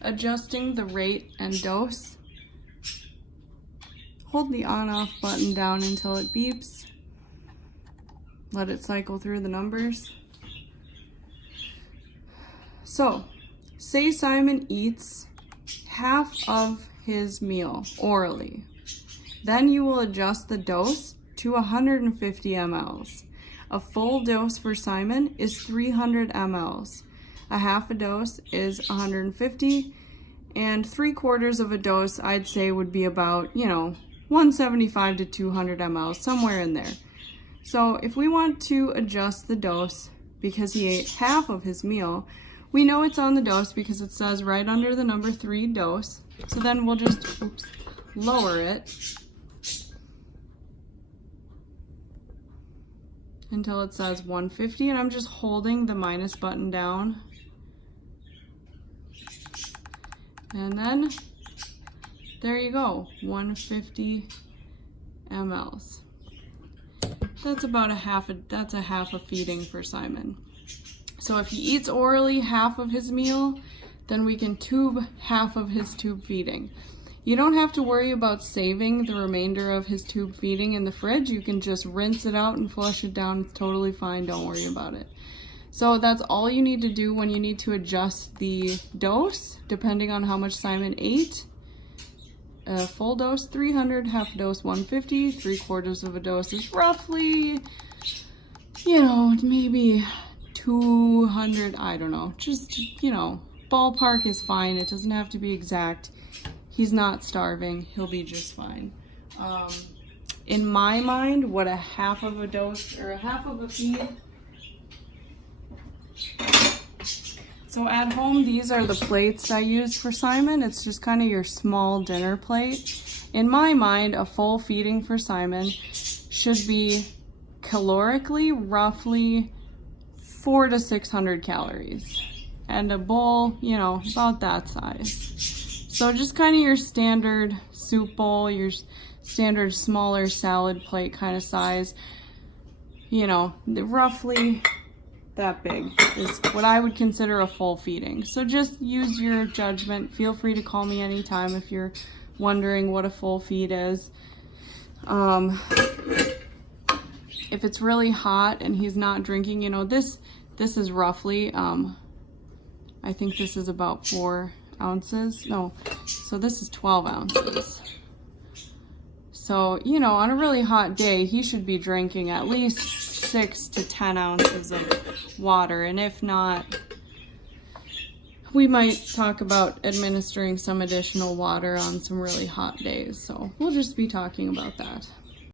adjusting the rate and dose. Hold the on-off button down until it beeps. Let it cycle through the numbers. So, say Simon eats half of his meal orally. Then you will adjust the dose to 150 mLs. A full dose for Simon is 300 mLs. A half a dose is 150, and 3/4 of a dose I'd say would be about, 175 to 200 mLs, somewhere in there. So if we want to adjust the dose because he ate half of his meal, we know it's on the dose because it says right under the number 3 dose. So then we'll just lower it until it says 150, and I'm just holding the minus button down. And then there you go, 150 mLs. That's about a half a feeding for Simon. So if he eats orally half of his meal, then we can tube half of his tube feeding. You don't have to worry about saving the remainder of his tube feeding in the fridge. You can just rinse it out and flush it down. It's totally fine, don't worry about it. So that's all you need to do when you need to adjust the dose, depending on how much Simon ate. A full dose 300, half a dose 150, 3/4 of a dose is roughly, maybe 200, I don't know, just, ballpark is fine. It doesn't have to be exact. He's not starving, he'll be just fine. In my mind, what a half of a dose or a half of a feed. So at home, these are the plates I use for Simon. It's just kind of your small dinner plate. In my mind, a full feeding for Simon should be calorically roughly 400 to 600 calories. And a bowl, about that size. So just kind of your standard soup bowl, your standard smaller salad plate kind of size. Roughly that big is what I would consider a full feeding. So just use your judgment. Feel free to call me anytime if you're wondering what a full feed is. If it's really hot and he's not drinking, this is roughly, I think this is about 4 ounces. No, so this is 12 ounces. So, on a really hot day, he should be drinking at least 6 to 10 ounces of water. And if not, we might talk about administering some additional water on some really hot days. So we'll just be talking about that.